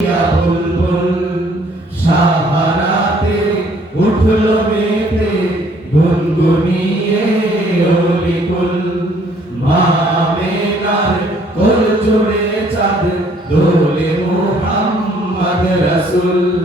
বুলবুল সাহারাতে উঠল মেতে গুনগুনিয়ে অলিকুল মা মেনার কোল জুড়ে চাঁদ দোলে মোহাম্মদ রসুল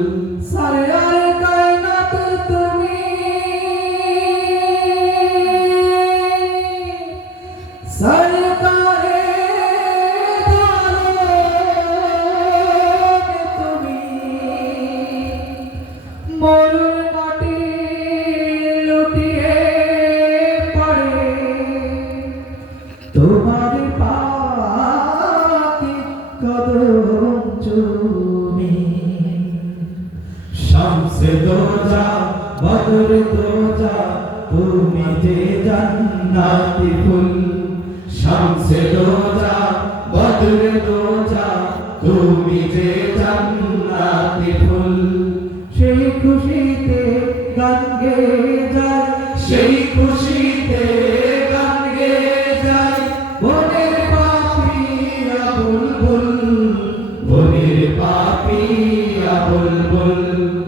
তোমার পাতি কদম চুমি। শামসে দোজা বদর দোজা তুমি যে জান্নাতি ফুল। শামসে দোজা বদর দোজা তুমি যে জান্নাতি ফুল। সেই খুশিতে গান গেয়ে যায়, সেই খুশিতে পাপিয়া বুলবুল